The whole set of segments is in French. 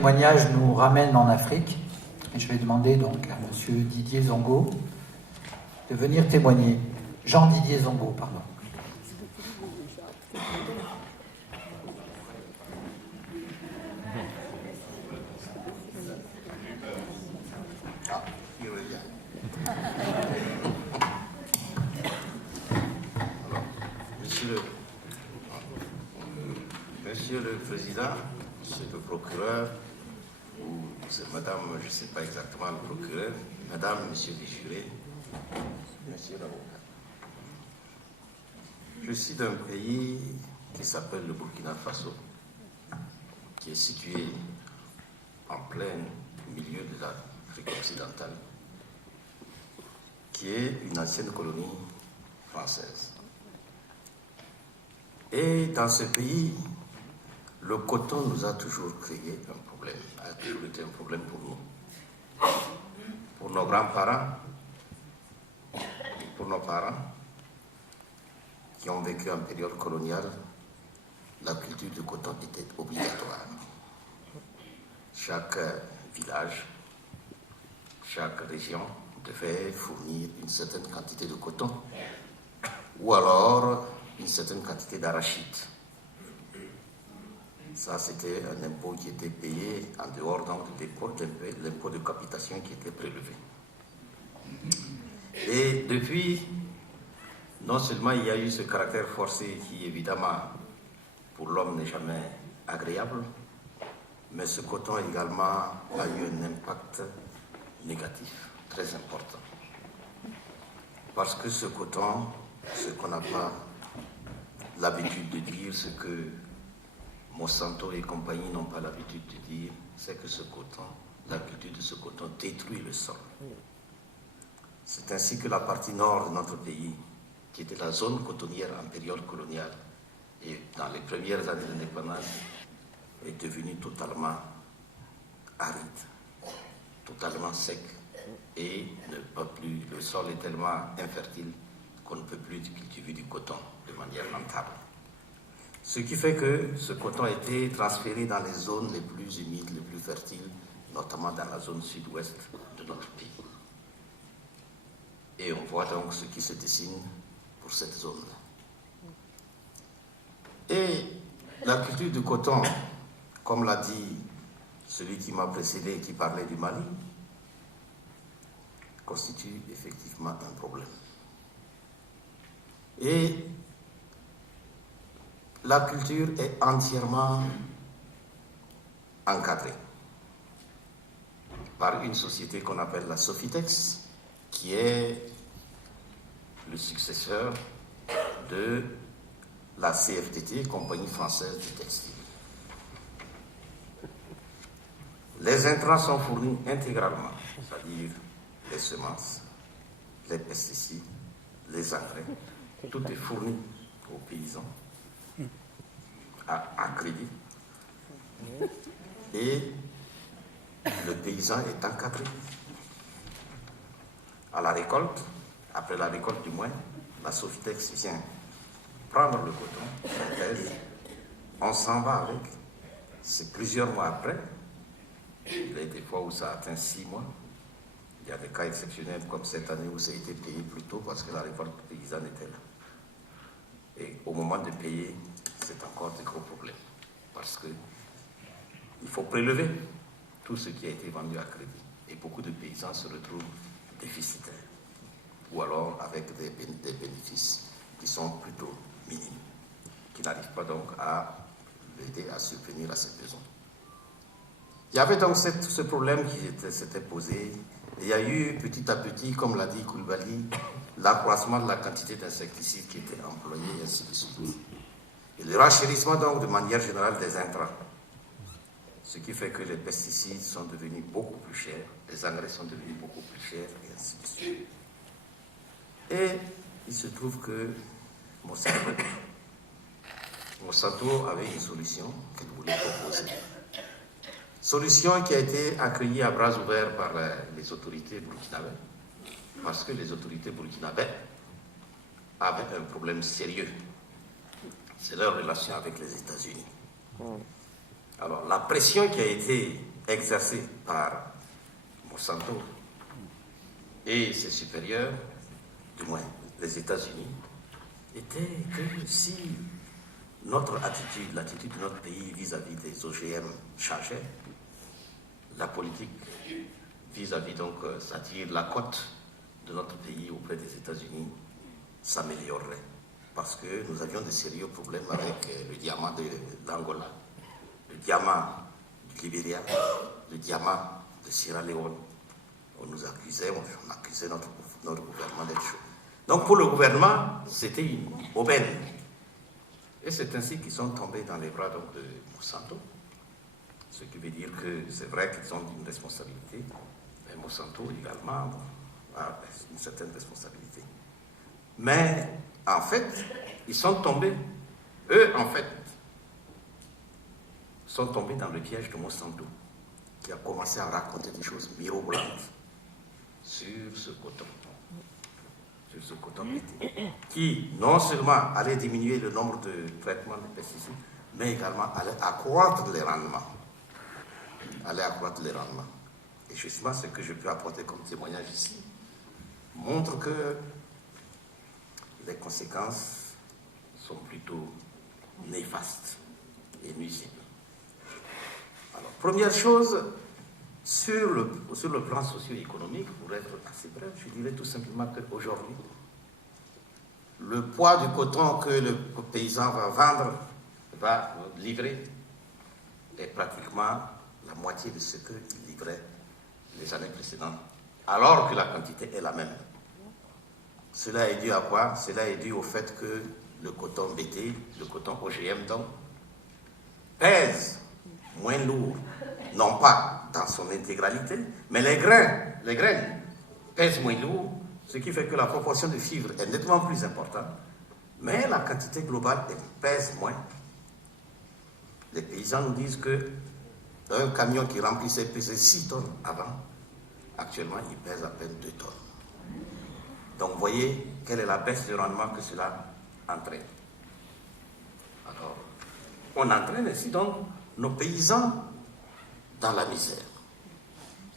témoignage nous ramène en Afrique. Et je vais demander donc à monsieur Didier Zongo de venir témoigner. Jean-Didier Zongo, pardon. Monsieur le Président, Monsieur le Procureur, ou c'est Madame, je ne sais pas exactement le procureur, Madame, Monsieur les jurés, Monsieur l'avocat. Je suis d'un pays qui s'appelle le Burkina Faso, qui est situé en plein milieu de l'Afrique occidentale, qui est une ancienne colonie française. Et dans ce pays, le coton nous a toujours créé un problème, a toujours été un problème pour nous. Pour nos grands-parents, pour nos parents, qui ont vécu en période coloniale, la culture du coton était obligatoire. Chaque village, chaque région devait fournir une certaine quantité de coton ou alors une certaine quantité d'arachide. Ça, c'était un impôt qui était payé en dehors donc de l'impôt de capitation qui était prélevé. Et depuis, non seulement il y a eu ce caractère forcé qui, évidemment, pour l'homme n'est jamais agréable, mais ce coton également a eu un impact négatif très important. Parce que ce coton, ce qu'on n'a pas l'habitude de dire, ce que Monsanto et compagnie n'ont pas l'habitude de dire, c'est que ce coton, la culture de ce coton détruit le sol. C'est ainsi que la partie nord de notre pays, qui était la zone cotonnière en période coloniale et dans les premières années de l'indépendance, est devenue totalement aride, totalement sec et ne peut plus, le sol est tellement infertile qu'on ne peut plus cultiver du coton de manière rentable. Ce qui fait que ce coton a été transféré dans les zones les plus humides, les plus fertiles, notamment dans la zone sud-ouest de notre pays. Et on voit donc ce qui se dessine pour cette zone-là. Et la culture du coton, comme l'a dit celui qui m'a précédé et qui parlait du Mali, constitue effectivement un problème. Et la culture est entièrement encadrée par une société qu'on appelle la Sofitex, qui est le successeur de la CFDT, Compagnie française du textile. Les intrants sont fournis intégralement, c'est-à-dire les semences, les pesticides, les engrais, tout est fourni aux paysans à crédit. Et le paysan est encadré. À la récolte, après la récolte du moins, la Sofitex vient prendre le coton, on pèse, on s'en va avec. C'est plusieurs mois après. Il y a des fois où ça atteint 6 mois. Il y a des cas exceptionnels comme cette année où ça a été payé plus tôt parce que la récolte paysanne était là. Et au moment de payer, c'est encore des gros problèmes. Parce qu'il faut prélever tout ce qui a été vendu à crédit. Et beaucoup de paysans se retrouvent déficitaires. Ou alors avec des bénéfices qui sont plutôt minimes. Qui n'arrivent pas donc à l'aider à subvenir à ses besoins. Il y avait donc ce problème qui s'était posé. Il y a eu petit à petit, comme l'a dit Koulibaly, l'accroissement de la quantité d'insecticides qui étaient employés, et ainsi de suite. Et le renchérissement donc de manière générale des intrants. Ce qui fait que les pesticides sont devenus beaucoup plus chers, les engrais sont devenus beaucoup plus chers, et ainsi de suite. Et il se trouve que Monsanto avait une solution qu'il voulait proposer. Solution qui a été accueillie à bras ouverts par les autorités burkinabées, parce que les autorités burkinabées avaient un problème sérieux. C'est leur relation avec les États-Unis. Alors, la pression qui a été exercée par Monsanto et ses supérieurs, du moins les États-Unis, était que si notre attitude, l'attitude de notre pays vis-à-vis des OGM changeait, la politique vis-à-vis donc, c'est-à-dire la cote de notre pays auprès des États-Unis s'améliorerait. Parce que nous avions de sérieux problèmes avec le diamant d'Angola, le diamant du Libéria, le diamant de Sierra Leone. On nous accusait, on accusait notre gouvernement d'être chaud. Donc pour le gouvernement, c'était une aubaine. Et c'est ainsi qu'ils sont tombés dans les bras donc, de Monsanto. Ce qui veut dire que c'est vrai qu'ils ont une responsabilité, mais Monsanto également a une certaine responsabilité. Mais en fait, ils sont tombés, eux en fait, sont tombés dans le piège de Monsanto, qui a commencé à raconter des choses mirobolantes sur ce coton pété, qui non seulement allait diminuer le nombre de traitements de pesticides, mais également allait accroître les rendements. Et justement, ce que je peux apporter comme témoignage ici montre que les conséquences sont plutôt néfastes et nuisibles. Alors, première chose, sur le plan socio-économique, pour être assez bref, je dirais tout simplement qu'aujourd'hui, le poids du coton que le paysan va livrer, est pratiquement la moitié de ce qu'il livrait les années précédentes, alors que la quantité est la même. Cela est dû à quoi? Cela est dû au fait que le coton BT, le coton OGM donc, pèse moins lourd, non pas dans son intégralité, mais les graines pèsent moins lourd, ce qui fait que la proportion de fibres est nettement plus importante, mais la quantité globale pèse moins. Les paysans nous disent que un camion qui remplissait pesait 6 tonnes avant, actuellement il pèse à peine 2 tonnes. Donc vous voyez quelle est la baisse de rendement que cela entraîne. Alors, on entraîne ainsi donc nos paysans dans la misère.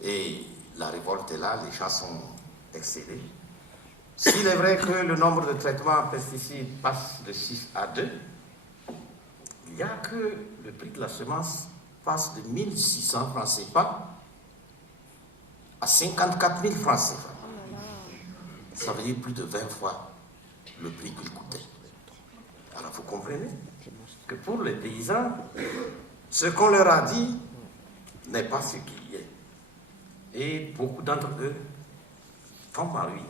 Et la révolte est là, les gens sont excédés. S'il est vrai que le nombre de traitements en pesticides passe de 6 à 2, il n'y a que le prix de la semence passe de 1600 francs CFA à 54 000 francs CFA. Ça veut dire plus de 20 fois le prix qu'il coûtait. Alors vous comprenez que pour les paysans, ce qu'on leur a dit n'est pas ce qu'il y est. Et beaucoup d'entre eux tombent en ruine.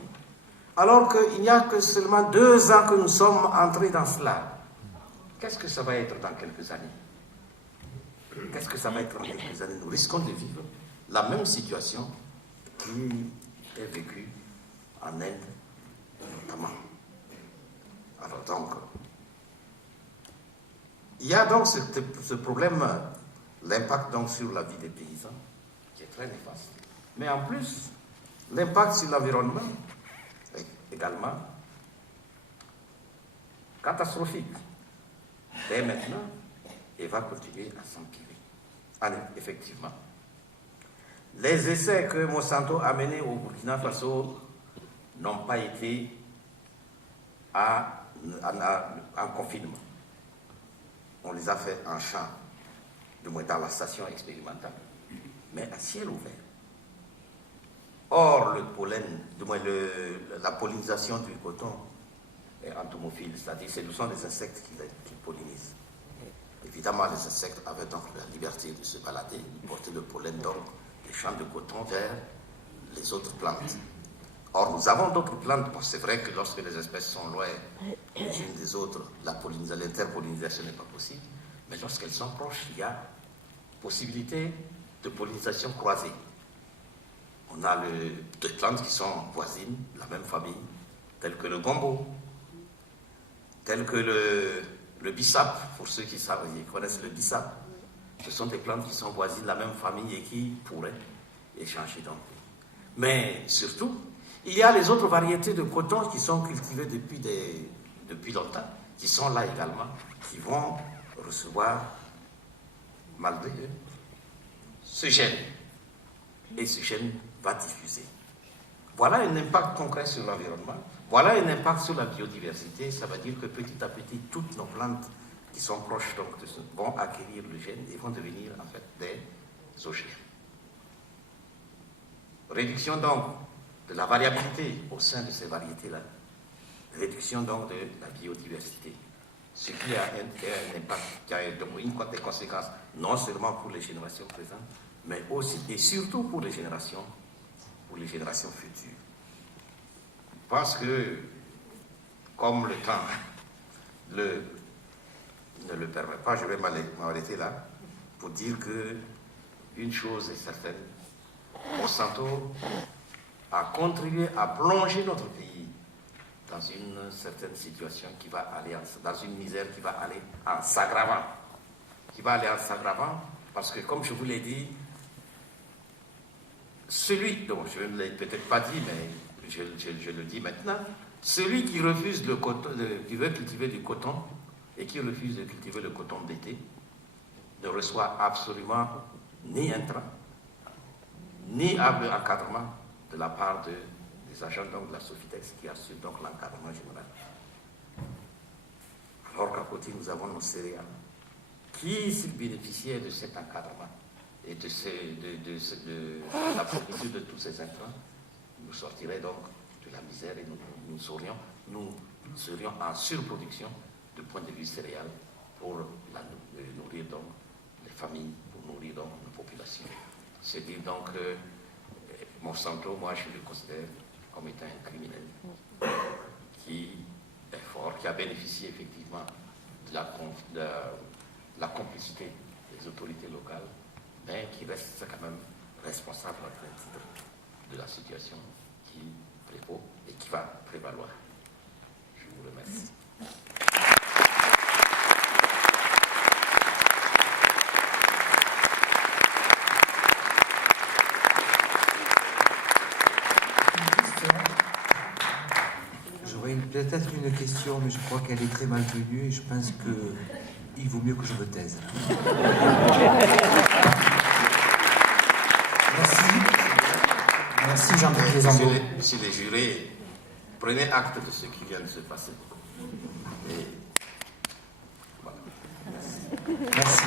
Alors qu'il n'y a que seulement 2 ans que nous sommes entrés dans cela. Qu'est-ce que ça va être dans quelques années? Qu'est-ce que ça va être dans quelques années? Nous risquons de vivre la même situation qui est vécue en Inde, notamment. Alors donc, il y a donc ce problème, l'impact donc sur la vie des paysans, qui est très néfaste. Mais en plus, l'impact sur l'environnement est également catastrophique. Dès maintenant, et va continuer à s'empirer. Allez, effectivement. Les essais que Monsanto a menés au Burkina Faso n'ont pas été en confinement. On les a fait en champ, du moins dans la station expérimentale, mais à ciel ouvert. Or, le pollen, du moins la pollinisation du coton est entomophile, c'est-à-dire ce sont les insectes qui pollinisent. Évidemment, les insectes avaient donc la liberté de se balader, de porter le pollen donc des champs de coton vers les autres plantes. Or, nous avons d'autres plantes, parce que c'est vrai que lorsque les espèces sont loin les unes des autres, l'interpollinisation n'est pas possible, mais lorsqu'elles sont proches, il y a possibilité de pollinisation croisée. On a des plantes qui sont voisines, la même famille, telles que le gombo, telles que le bissap, pour ceux qui savent, ils connaissent le bissap. Ce sont des plantes qui sont voisines de la même famille et qui pourraient échanger donc. Mais surtout, il y a les autres variétés de coton qui sont cultivées depuis longtemps, qui sont là également, qui vont recevoir, malgré eux, se gêne. Et ce gène va diffuser. Voilà un impact concret sur l'environnement. Voilà un impact sur la biodiversité. Ça veut dire que petit à petit, toutes nos plantes qui sont proches donc, vont acquérir le gène et vont devenir en fait des OGM. Réduction donc de la variabilité au sein de ces variétés-là. Réduction donc de la biodiversité. Ce qui a un impact, qui a des conséquences non seulement pour les générations présentes, mais aussi et surtout pour les générations futures. Je pense que, comme le temps ne le permet pas, je vais m'arrêter là pour dire qu'une chose est certaine, Monsanto a contribué à plonger notre pays dans une certaine situation qui va aller, dans une misère qui va aller en s'aggravant. Parce que, comme je vous l'ai dit, celui, donc je ne l'ai peut-être pas dit, mais je le dis maintenant, celui qui refuse qui veut cultiver du coton et qui refuse de cultiver le coton d'été ne reçoit absolument ni intrant, ni encadrement de la part des agents donc, de la Sofitex qui assurent donc l'encadrement général. Alors qu'à côté, nous avons nos céréales qui, s'ils bénéficiaient de cet encadrement et de la fourniture de tous ces intrants, nous sortirions donc de la misère et nous serions en surproduction du point de vue céréal pour nourrir donc les familles, pour nourrir donc nos populations. C'est dire donc que Monsanto, moi je le considère comme étant un criminel qui est fort, qui a bénéficié effectivement de la complicité des autorités locales, mais qui reste quand même responsable à plein titre de la situation qui prévaut et qui va prévaloir. Je vous remercie. J'aurais peut-être une question, mais je crois qu'elle est très malvenue et je pense qu'il vaut mieux que je me taise. Merci Jean-Didier Zongo. Si les jurés prenaient acte de ce qui vient de se passer. Et voilà. Merci.